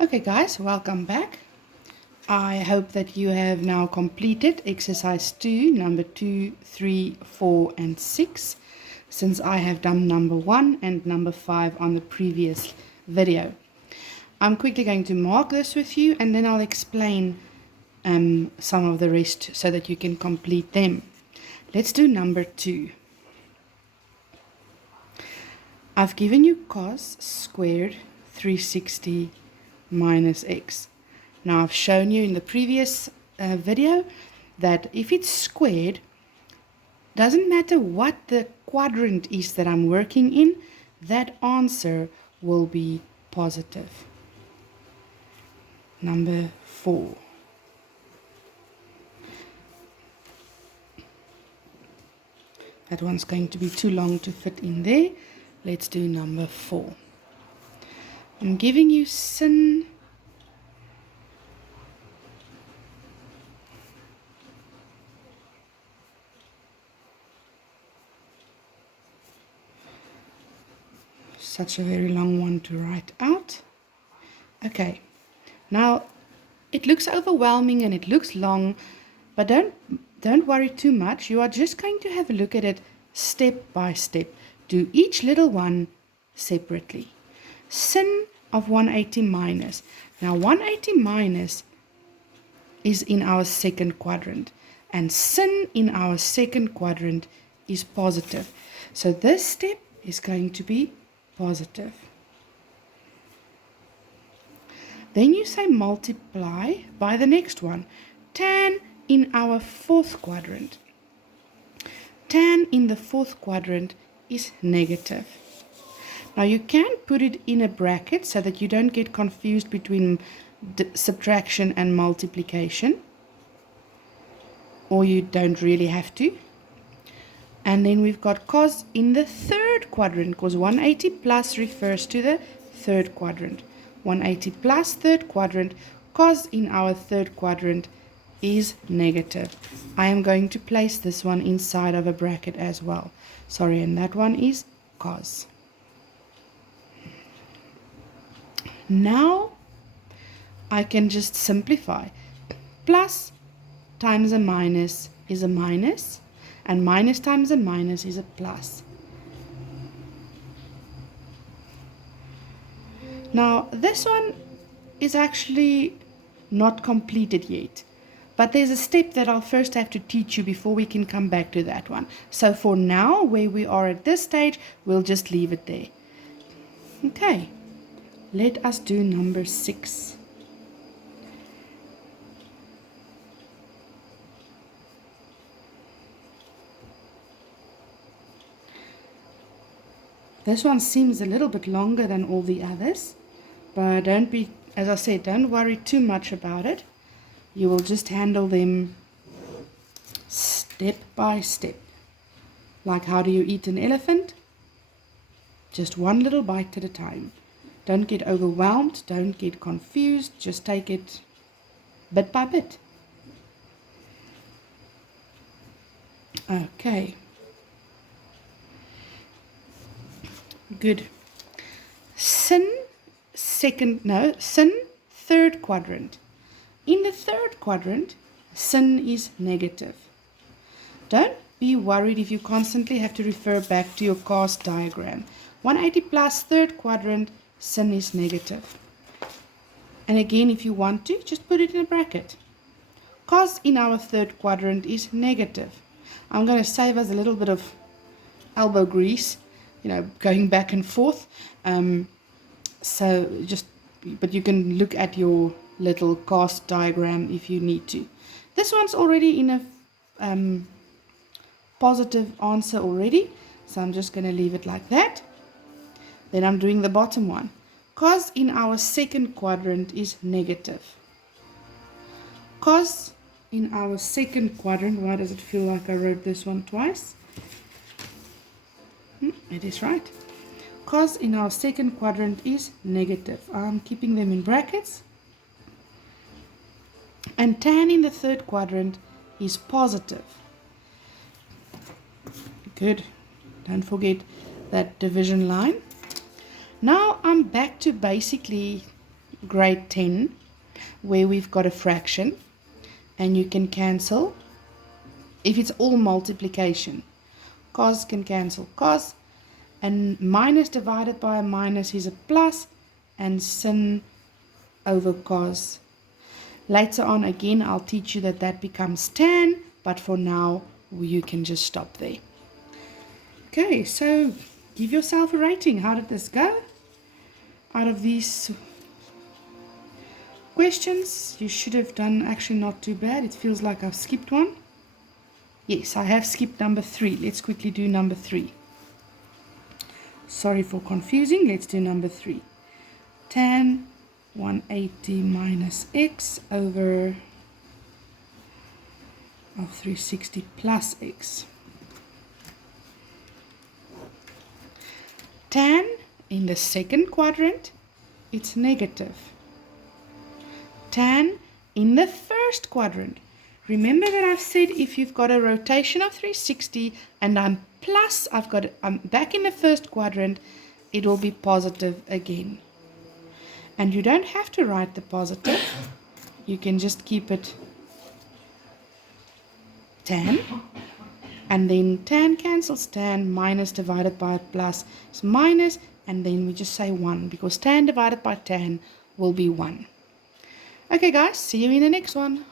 Okay guys, welcome back. I hope that you have now completed exercise 2, number 2, 3, 4 and 6, since I have done number 1 and number 5 on the previous video. I'm quickly going to mark this with you and then I'll explain some of the rest so that you can complete them. Let's do number 2. I've given you cos squared 360 minus x. Now I've shown you in the previous video that if it's squared, doesn't matter what the quadrant is that I'm working in, that answer will be positive. Number 4. That one's going to be too long to fit in there. Let's do number 4. I'm giving you sin such a very long one to write out. Okay, now it looks overwhelming and it looks long, but don't worry too much. You are just going to have a look at it step by step. Do each little one separately. Sin of 180 minus. Now 180 minus is in our second quadrant, and sin in our second quadrant is positive. So this step is going to be positive. Then you say multiply by the next one. Tan in our fourth quadrant. Tan in the fourth quadrant is negative. Now you can put it in a bracket so that you don't get confused between subtraction and multiplication, or you don't really have to. And then we've got cos in the third quadrant, because 180 plus refers to the third quadrant. 180 plus third quadrant, cos in our third quadrant is negative. I am going to place this one inside of a bracket as well. Sorry, and that one is cos. Now I can just simplify. Plus times a minus is a minus, and minus times a minus is a plus. Now this one is actually not completed yet, but there's a step that I'll first have to teach you before we can come back to that one. So for now, where we are at this stage, we'll just leave it there. Okay, let us do number 6. This one seems a little bit longer than all the others, but don't be, as I said, don't worry too much about it. You will just handle them step by step. Like, how do you eat an elephant? Just one little bite at a time. Don't get overwhelmed, don't get confused, just take it bit by bit. Okay. Good. Sin third quadrant. In the third quadrant, sin is negative. Don't be worried if you constantly have to refer back to your cast diagram. 180 plus third quadrant, sin is negative. And again, if you want to, just put it in a bracket. Cos in our third quadrant is negative. I'm going to save us a little bit of elbow grease, going back and forth. But you can look at your little cast diagram if you need to. This one's already in a positive answer already, so I'm just going to leave it like that. Then I'm doing the bottom one. Cos in our second quadrant is negative. Cos in our second quadrant, why does it feel like I wrote this one twice? It is right. Cos in our second quadrant is negative. I'm keeping them in brackets. And tan in the third quadrant is positive. Good. Don't forget that division line. Now I'm back to basically grade 10 where we've got a fraction and you can cancel if it's all multiplication. Cos can cancel cos, and minus divided by a minus is a plus, and sin over cos. Later on again I'll teach you that becomes tan, but for now you can just stop there. Okay, so give yourself a rating. How did this go? Out of these questions, you should have done actually not too bad. It feels like I've skipped one. Yes, I have skipped number 3. Let's quickly do number 3. Sorry for confusing. Let's do number 3. Tan 180 minus x over of 360 plus x. Tan in the second quadrant, it's negative. Tan in the first quadrant. Remember that I've said if you've got a rotation of 360 and I'm back in the first quadrant, it will be positive again. And you don't have to write the positive. You can just keep it tan. And then tan cancels tan, minus divided by plus is minus, and then we just say 1 because tan divided by tan will be 1. Okay guys, see you in the next one.